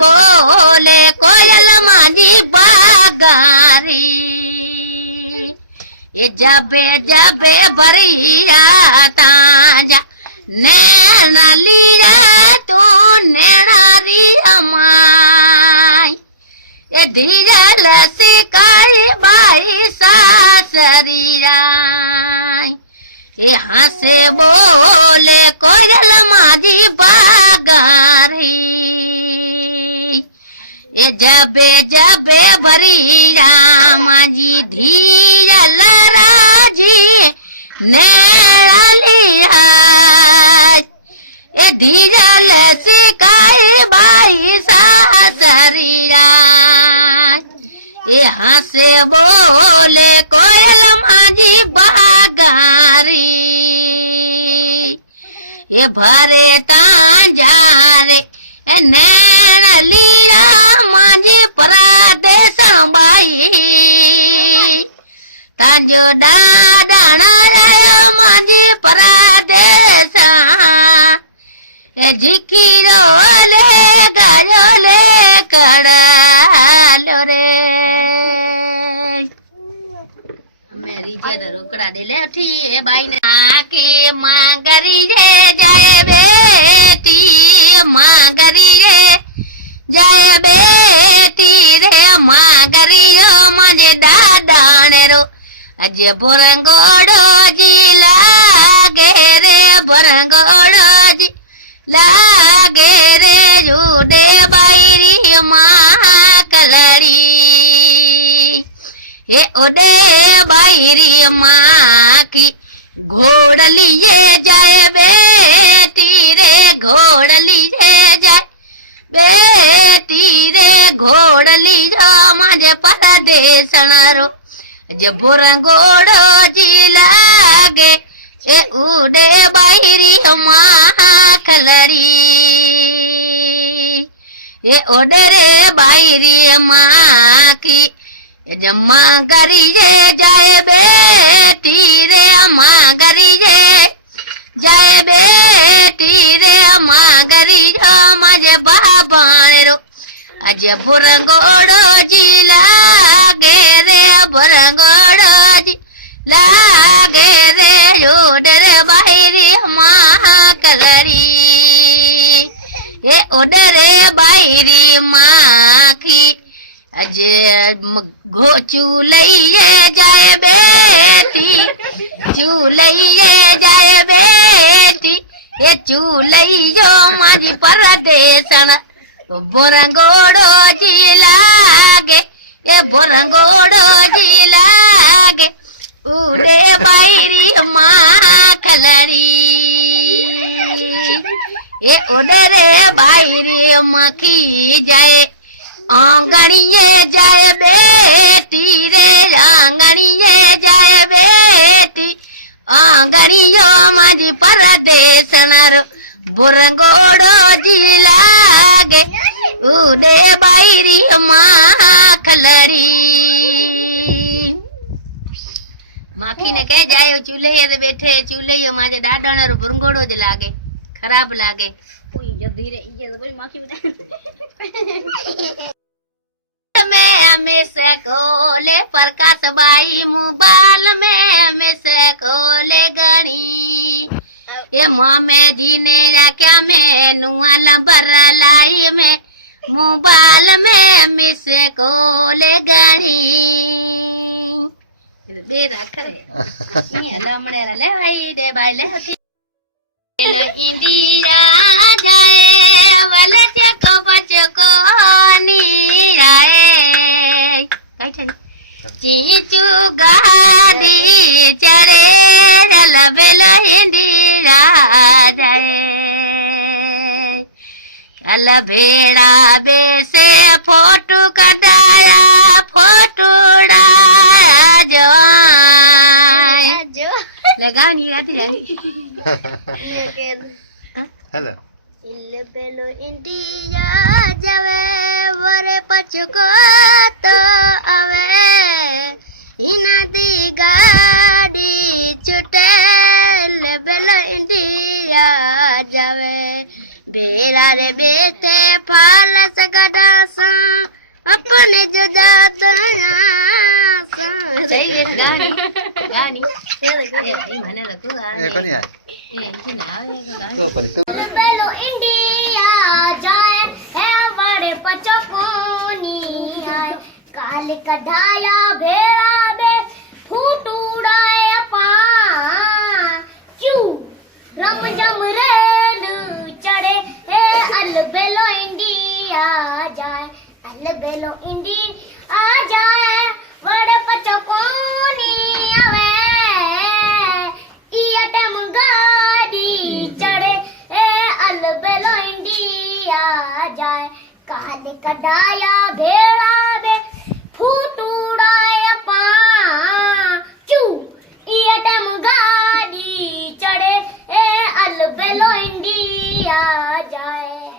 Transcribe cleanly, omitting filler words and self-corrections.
बोले कोयल मांझी बागारी जबे जबे बरिया ताजा नैना लिया तू नैना रिया माई ये धीरल सिकाई बाई सासरिया यहाँ से बोले कोयल मांझी बागारी ये जबे जबे बरिया मांझी धीरल राजी नैना लिया ये धीरल सिकाई बाई सासरिया यहाँ से बोले कोयल मांझी बागारी ये भरे तांजारे नैन लिया मांझी परदेस बाई तांजो डाडाना मांझी परदेस जिकिरो ले गायो ले कड़ालो रे मेरी जे रोकड़ा दे ले उठी ए बाई ने आके मांगरी रे जाए बेटी मांगरी रे जाए बेटी रे मांगरी रो मने दादाने रो अजे बोरंगोड़ो जी लागे रे बोरंगोड़ो जी लागे रे जुडे बाईरी माँ कलरी ये उडे बाईरी माँ की घोड़ लिए जाए बेटी रे घोड़ लिए जाए बेटी रे घोड़ ली जाओ माजे परदेस रो जब बोरंगोड़ो जी लागे ए उडे बाईरी माँ कलरी ये ओडे रे बाईरी माँ की जम्मा करिए जाए बेटी रे माँ करिए जाए बेटी रे माँ करी जो मजे बाबाने रो अज बुरंगोड़ो जी लागे रे बुरंगोड़ो जी लागे रे ओडर बाईरी माँ कलरी ये ओडर बाईरी माँ की अजे घो चूलइए जाए बेटी चूलइए जाए बेटी ये चूलइयो मारी परदेसन बोरंगोड़ो जी लागे ये बोरंगोड़ो जी लागे उड़े बाईरी माँ कलरी ये उड़े बाईरी मखी जाए आंगड़िए जाए बेटी रे आंगड़िए जाए बेटी आंगड़ियो मारी परदेसन बुरंगोड़ो जी लागे उड़े बाईरी माँ कलरी माखी ने कह जाए चूल्हे बैठे चूल्हे मारे डाडा बुरंगोड़ो जी लागे खराब लागे धीरे ये तो बोली माखी में हमें से खोले प्रकाश बाई मोबाइल में हमें से खोले गणी ये मामे जी ने क्या में नुआल भरा लाई में मोबाइल में हमें से खोले गणी दे रखा है ये लमड़े ले भाई दे भाई ले इंदिरा जाए वाले चको बचको नीराए चीचू गाड़ी चरे लबेला इंदिरा जाए कल भेड़ा बेसे फोटो कटाया फोटो जो लगा नहीं आती Hello. Il pelo india jave vore pachuko to ave inadi gadi chutel belo india jave bera re bete phalas गानी મને લખું એ કોની આ બેલો ઇન્ડિયા જાય હે વડે પચકોની આય કાલ કઢાયા ભેળા બે ફૂટુડાય પા ક્યુ રમ જમ રેલ ચડે હે અલબેલો ઇન્ડિયા જાય અલબેલો ઇન્ડિયા જાય વડે પચકોની આવે ઈ અટમ ગાડી ચડે એ અલબેલો ઇન્ડિયા જાય કાલ કઢાયા ભેળા બે ફૂટુડાય પા ક્યુ ઈ અટમ ગાડી ચડે એ અલબેલો ઇન્ડિયા જાય